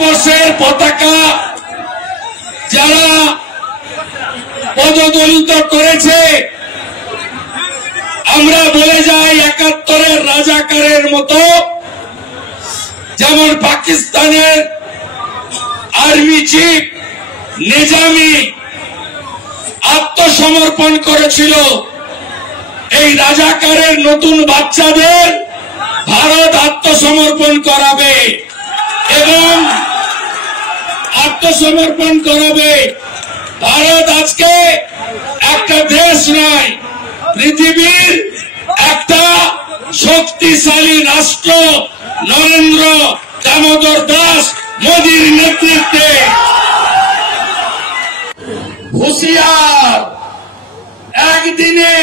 ভারতবর্ষের পতাকা যারা পদদলিত করেছে, আমরা বলে যাই ৭১-এর রাজাকারের মতো, যেমন পাকিস্তানের আর্মি চিফ নিজামি আত্মসমর্পণ করেছিল, এই রাজাকারের নতুন বাচ্চাদের ভারত আত্মসমর্পণ করাবে এবং আত্মসমর্পণ করাবে। ভারত আজকে একটা দেশ নয়, পৃথিবীর একটা শক্তিশালী রাষ্ট্র নরেন্দ্র দামোদর দাস মোদীর নেতৃত্বে। হুঁশিয়ার, একদিনে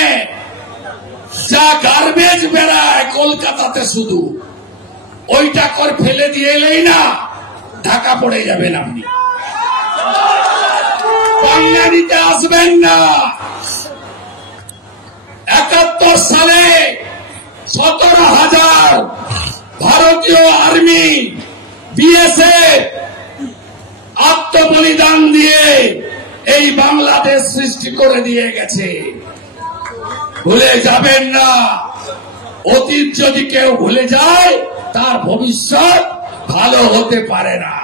যা গার্বেজ বেড়ায় কলকাতাতে শুধু ওইটা কর ফেলে দিয়ে এলেই না ঢাকা পড়ে যাবেন আপনি। বাঙালিতে আসবেন না। ৭১ সালে ১৭,০০০ ভারতীয় আর্মি বিএসএফ আত্মবলিদান দিয়ে এই বাংলাদেশ সৃষ্টি করে দিয়ে গেছে। ভুলে যাবেন না। অতীত যদি কেউ ভুলে যায় তার ভবিষ্যৎ ভালো হতে পারে না।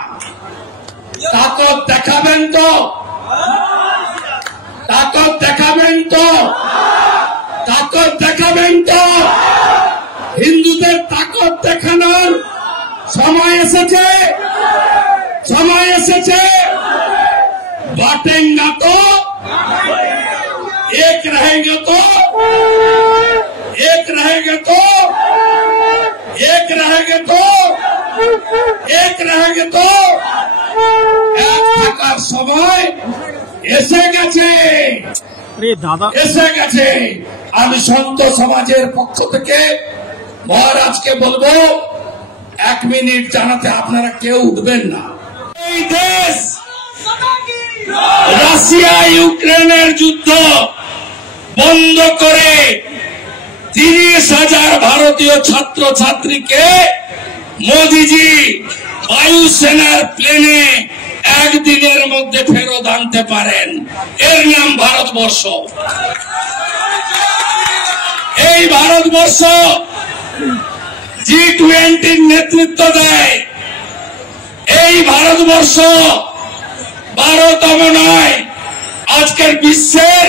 তাকত দেখাবেন তো, তাকত দেখাবেন তো, তাকত দেখাবেন তো। হিন্দুদের তাকত দেখানোর সময় এসেছে, সময় এসেছে। बांटेंगे तो एक रहेंगे तो एक रहेंगे तो एक रहेंगे तो एक रहेंगे तो এক থাকার সময় এসে গেছে, এসে গেছে। আমি সন্ত সমাজের পক্ষ থেকে মহারাজকে বলবো ১ মিনিট জানাতে আপনারা কেউ উঠবেন না। এই দেশ রাশিয়া ইউক্রেনের যুদ্ধ বন্ধ করে ৩০,০০০ ভারতীয় ছাত্র ছাত্রীকে মোদিজি বায়ুসেনার প্লেনে একদিনের মধ্যে ফেরত আনতে পারেন। এর নাম ভারতবর্ষ। এই ভারতবর্ষ G20 নেতৃত্ব দেয়। এই ভারতবর্ষ ১২তম নয়, আজকের বিশ্বের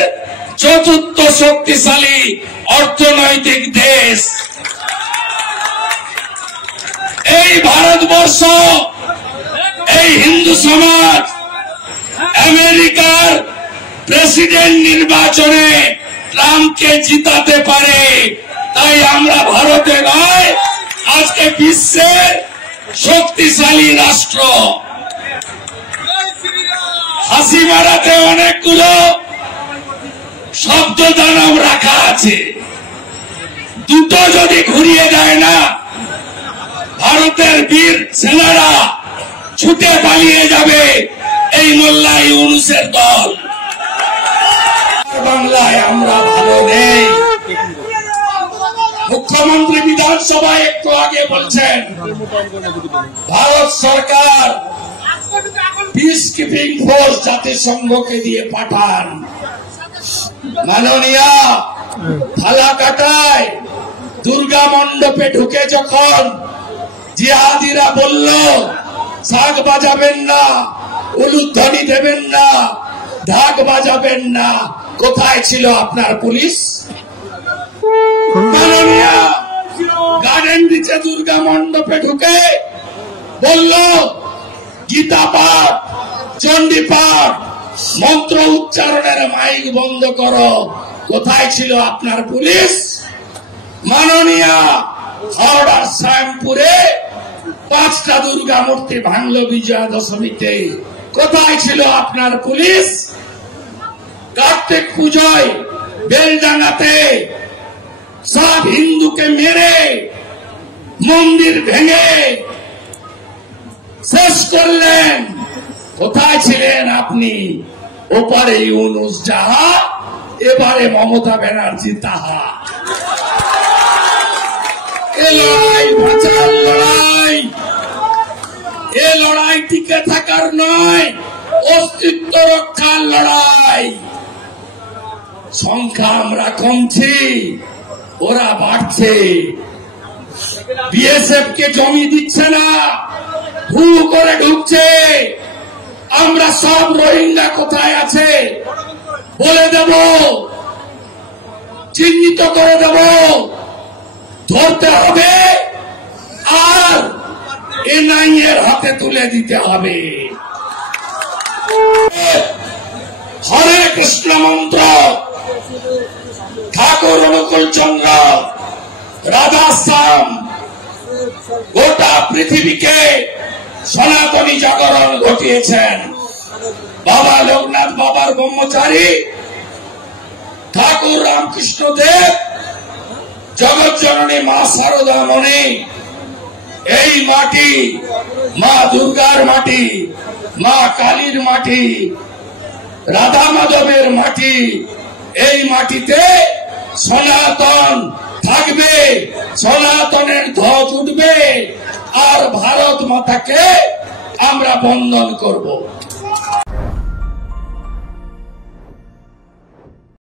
৪র্থ শক্তিশালী অর্থনৈতিক দেশ। এই ভারতবর্ষ, এই হিন্দু সমাজ আমেরিকার প্রেসিডেন্ট নির্বাচনে ট্রাম্পকে জিতাতে পারে। তাই আমরা ভারতে নয়, আজকে বিশ্বের শক্তিশালী রাষ্ট্র। হাসি মারাতে অনেকগুলো শব্দ দানব রাখা আছে, দুটো যদি ঘুরিয়ে দেয় না, ভারতের বীর সেনারা ছুটে পালিয়ে যাবে এই মোল্লা ইউনূসের দল। বাংলায় আমরা ভালো নেই। মুখ্যমন্ত্রী বিধানসভায় একটু আগে বলছেন ভারত সরকার পিস কিপিং ফোর্স জাতিসংঘকে দিয়ে পাঠান। মাননীয় ফালাকাটায় দুর্গা মণ্ডপে ঢুকে যখন জিহাদিরা বলল শাঁখ বাজাবেন না, উলুধ্বনি দেবেন না, ঢাক বাজাবেন না, কোথায় ছিল আপনার পুলিশ? মাননীয় গার্ডেন রিচে দুর্গা মণ্ডপে ঢুকে বলল গীতা পাঠ, চণ্ডী পাঠ, মন্ত্র উচ্চারণের মাইক বন্ধ করো, কোথায় ছিল আপনার পুলিশ? মাননীয় হাওড়ার শ্যামপুরে ৫টা দুর্গা মূর্তি ভাঙল বিজয়া দশমীতে, কোথায় ছিল আপনার পুলিশ? কার্তিক পুজোয় বেলডাঙ্গাতে সব হিন্দুকে মেরে মন্দির ভেঙে শেষ করলেন, কোথায় ছিলেন আপনি? ওপারে ইউনূস যাহা, এবারে মমতা ব্যানার্জি তাহা। এ লড়াই বাঁচার লড়াই, এ লড়াই টিকে থাকার নয়, অস্তিত্ব রক্ষার লড়াই। সংখ্যা আমরা কমছি, ওরা বাড়ছে। বিএসএফ কে জমি দিচ্ছে না, হু করে ঢুকছে। আমরা সব রোহিঙ্গা কোথায় আছে বলে দেব, চিহ্নিত করে দেব, ধরতে হবে আর এনআইএ এর হাতে তুলে দিতে হবে। হরে কৃষ্ণ মন্ত্র, ঠাকুর অনুকূল চন্দ্র, রাধা শ্যাম গোটা পৃথিবীকে সনাতনী জাগরণ ঘটিয়েছেন। বাবা লোকনাথ বাবার ব্রহ্মচারী ঠাকুর রামকৃষ্ণ দেব, জগৎ জননী মা শারদা মণি, এই মাটি মা দুর্গার মাটি, মা কালীর মাটি, রাধা মাধবের মাটি। এই মাটিতে সনাতন থাকবে, সনাতনের ধ্বজ উঠবে, আর ভারত মাতাকে আমরা বন্দন করব।